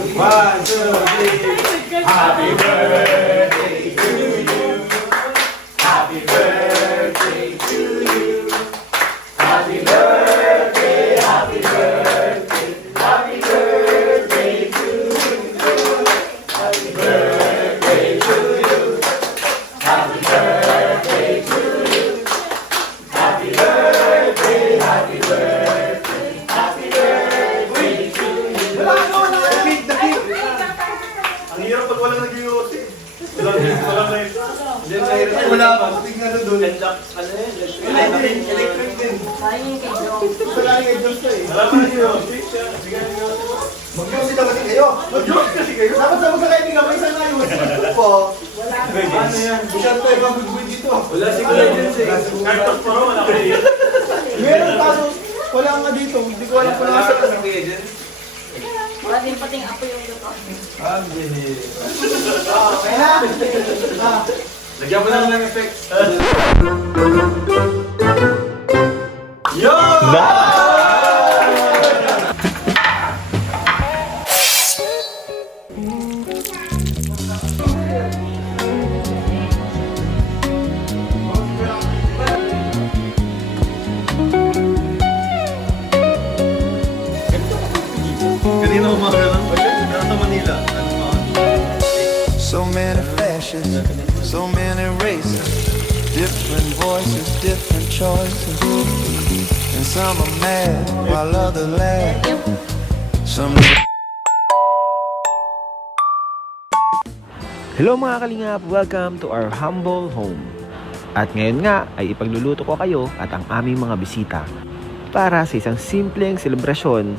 One, two, three. Happy birthday to you. Happy birthday to you. Happy birthday, happy birthday, happy birthday to you. Happy birthday to you. Happy birthday to you. Happy birthday, happy birthday, happy birthday to you. Dapat, dapat. Ang hirap pag walang nag-iot eh. Walang na yun. Ay, wala pa. Tingnan na doon. Electric din. Wala yung kay Diyos to eh. Wala pa nyo. Mag-Diyos sila kasi kayo. Mag-Diyos kasi kayo. Dapat sa magkakaiting ka, may isa na yun. Po. Wala. Ano yan? Bukyan to, ibang gugbuin dito. Wala si Kuya Jens eh. Kartos po ro, wala kayo. Meron kaso, wala nga dito. Hindi ko alam kung nasa ka sa Kuya Jens. Wala din pating apo yung luto. Ah, hindi. Okay na. Lagyan mo lang ng effect. Yo! Kanina umaga lang. Nasa Manila. So many fashions, so many races, different voices, different choices. And some are mad while others laugh. Some Hello mga kalingap! Welcome to our humble home. At ngayon nga ay ipagluluto ko kayo at ang aming mga bisita para sa isang simpleng selebrasyon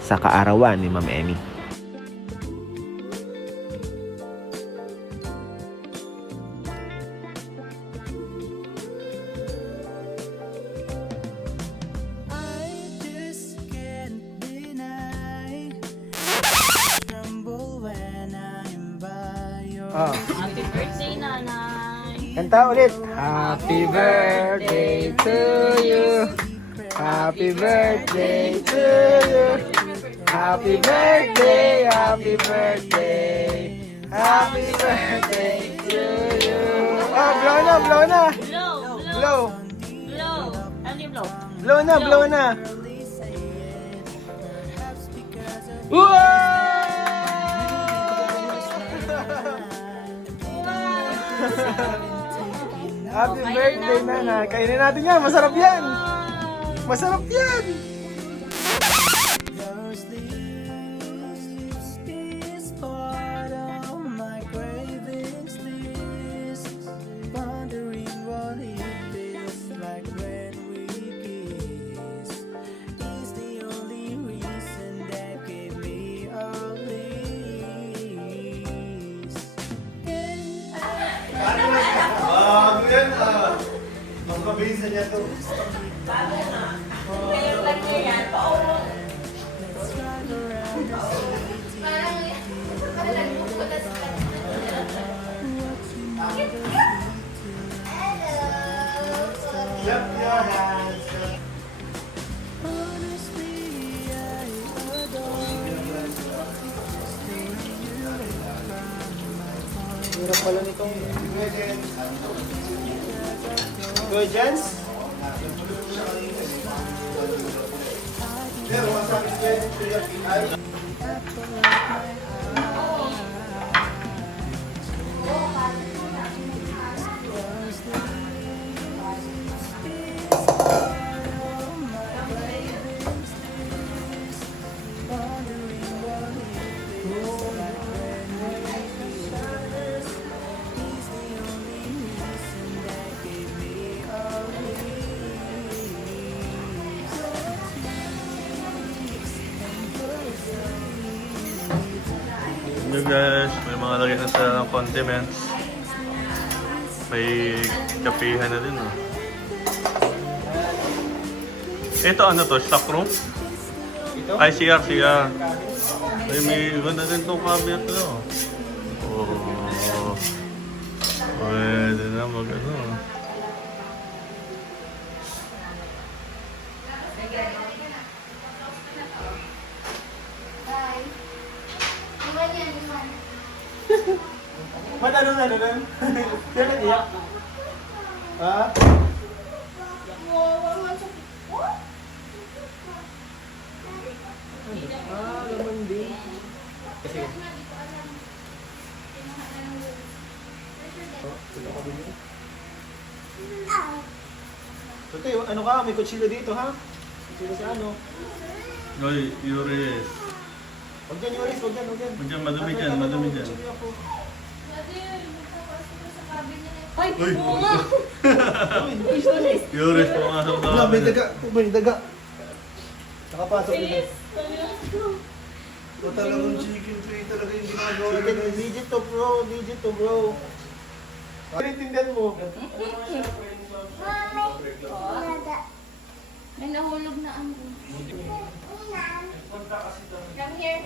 sa kaarawan ni Ma'am Emmy. Happy birthday, nanay! Kanta ulit! Happy birthday to you! Happy birthday to you! Happy birthday! Happy birthday! Happy birthday to you! Ah, blow na! Blow na! Blow! Blow! Blow! Ano yung blow? Blow na! Blow na! Wow! Happy birthday, Nana! Kainin natin yan! Masarap yan! Masarap yan! is part of my cravings list. Wondering what it feels like when we kiss. Is the only reason that gave me a release. Bago yan ah. Ang kabisa niya to. Clap your hands. Hirap pala nitong... Kuya Jens? Hello guys, may mga lagay na sa condiments. May kapihan na din oh. Ito ano to? Stock room? Ay, CR. Ay, may iba na din itong cabinet na oh. Oh. Pwede na mag ano. Ba't ano na? Kaya nag-iyak? Ha? Laman din. Kasi. Ito, ano ka? May kutsilyo dito, ha? Kutsilyo sa ano? Oy, Yuris. Huwag dyan, Yoris. Huwag dyan. Huwag dyan, madumi dyan, madumi dyan. Kutsilyo ako. Ay, Uy. oo nga. Yuris, pumasok na Wala, kami. may daga. May daga. Nakapasok dito. Talagang chicken to talaga yung ginagawa. Digit to, bro. Pinatindihan mo. May nahulog na ang Come here.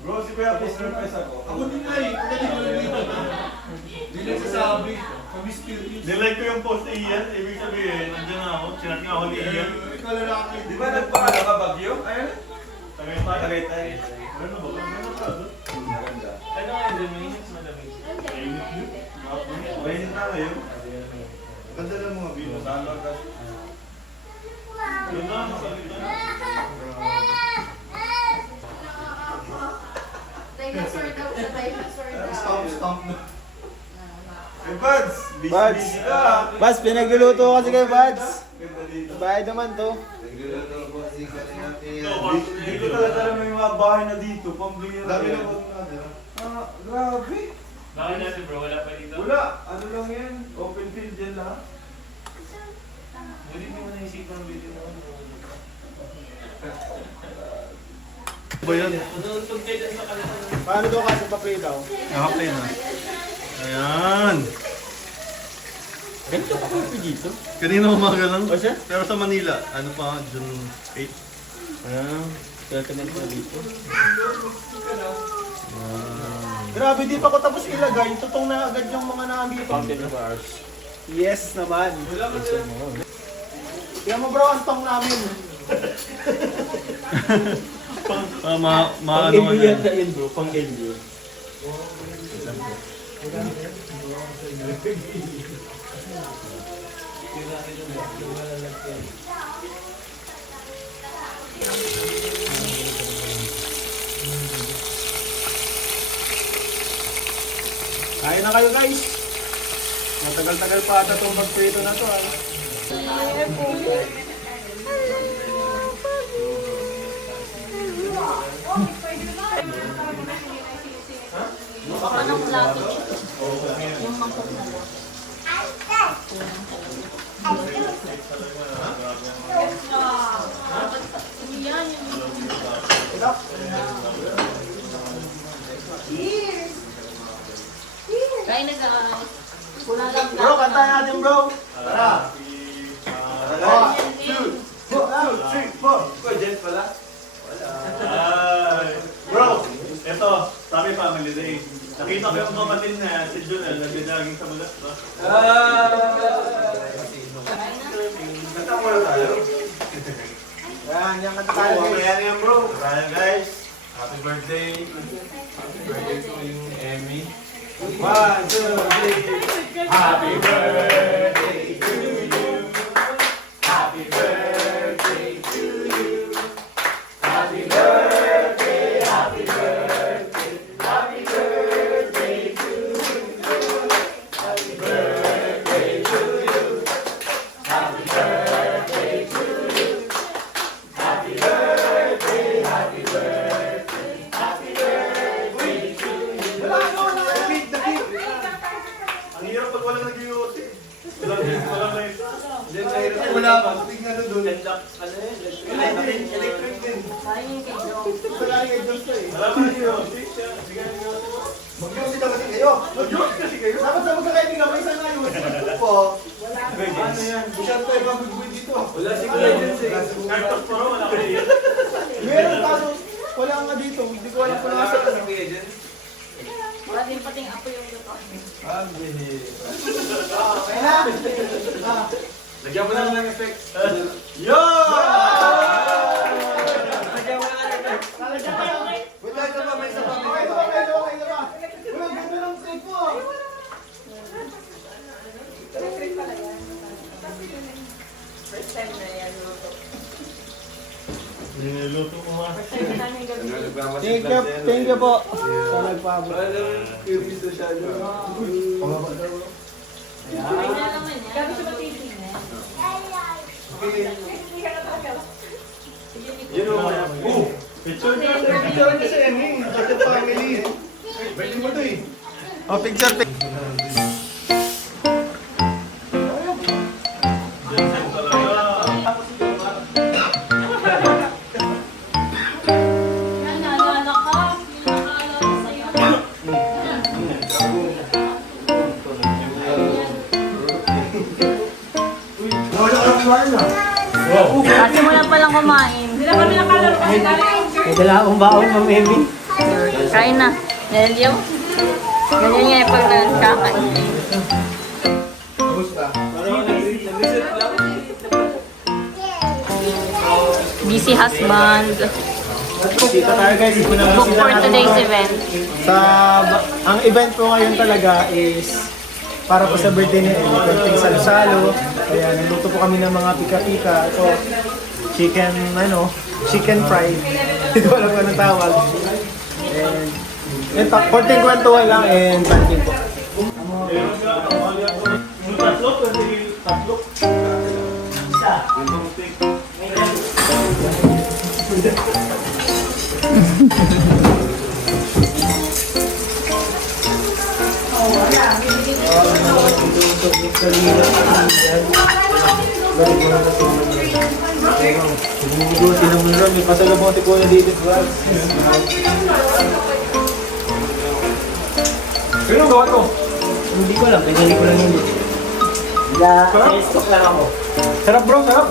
Bro, si Kuya surprise ako. Ako din na eh. Hindi nagsasabi. Kami skill news. Nilike ko yung post ni Ian, ibig sabihin, nandiyan na ako, sinat nga ako ni Ian. Ikaw lalaki. Di ba nagpakala ka Bagyo? Ayun. Tagaytay. Ano ba? Ano ba? Maganda. Ano nga yun? Mainit malamig. Mainit na ngayon. Ganda ng mga view. Saan ka? Yun na, masalita. Dinosaur daw sa dinosaur daw. Stomp na. Eh, Buds! Buds. Busy ka. Bas, pinagluluto ko kasi kayo, Buds. Ganda dito. Bayad naman to. Nagluluto po si natin. Dito talaga may mga bahay na dito. Pambili na. Dami na po natin. Ah, grabe. Bakit natin bro, wala pa dito? Wala. Ano lang yan? Open field yan lahat. Hindi mo naisipan ang video mo. Ba yan? Paano daw kasi pa-pray daw? Nakaplay na. Ayan. Ganito pa kayo dito? Kanina umaga lang. O siya? Pero sa Manila, ano pa, June 8. Ayan. Welcome na dito. Grabe, di pa ko tapos ilagay. Tutong na agad yung mga nakambili. Fountain of ours. Yes naman. Tingnan mo bro, ang tong namin. Ano nga yan? yun bro, pang Elio. Kain na kayo guys. Matagal-tagal pa ata itong pagprito na to. Anong plato? Yung mangkok na lang. Yan, Kain na guys. Wala lang Bro, kanta natin bro. Tara. 1, 2, 3, 4. Kuya, Jen pala. Ay. Bro, ito, sabi family day. Nakita ko yung kapatid na si Junel, nagdadaging sa mulat ba? Kanta muna tayo. Yan kanta tayo guys. Ayan yan bro. Ayan guys. Happy birthday. Happy birthday to yung Emmy. 1, 2, 3. Happy birthday to you. Happy birthday to you. Happy birthday, happy birthday, happy birthday to you. Happy birthday to you. Happy birthday to you. Happy birthday, happy birthday, happy birthday to you. Ang hirap pag walang nag-iot eh. Walang na ito. Wala ba? Tingnan na doon. Electric din. Sayang kay Joe. Wala kay Diyos to eh. Wala pa nag-iot. Sige, Mag-Diyos kita kasi kayo. mag-iot kasi kayo. Dapat sa magkakaibigan, may isang ayos. Po. Ano yan? Busyat to ibang good dito. Wala si Kuya Jens eh. Cartos Pro, wala pa nag-iot. Meron kaso, wala nga dito. Hindi ko alam kung nasa. si Kuya Jens. Wala din pating apo yung luto. Okay na? Lagyan mo lang ng effects. Yo! Niluto ko nga. Thank you po. Sa nagpabot. Picture ka. Picture kasi yan eh. Sa family. Pwede mo to eh. Oh, picture. Yan, naalala ka. Yung nakaalala sa'yo. Kasi mo na palang kumain. May dala akong baon, Ma'am Amy. Kain na. Yan yung. Ganyan nga yung pag nagkakain. Busy husband. Dito tayo guys. Book for today's event. Ang event po ngayon talaga is para po sa birthday ni Ellie. Konting salo-salo. Kaya niluto po kami ng mga pika-pika. Ito, chicken fried. Hindi ko alam kung anong tawag. And konting kwentuhan lang and banting po. Tatlo, pwede tatlo. May pasalamote po na dito. Sino gawa to? Hindi ko lang, pinili ko lang yun. Stock lang ako. Sarap bro, sarap.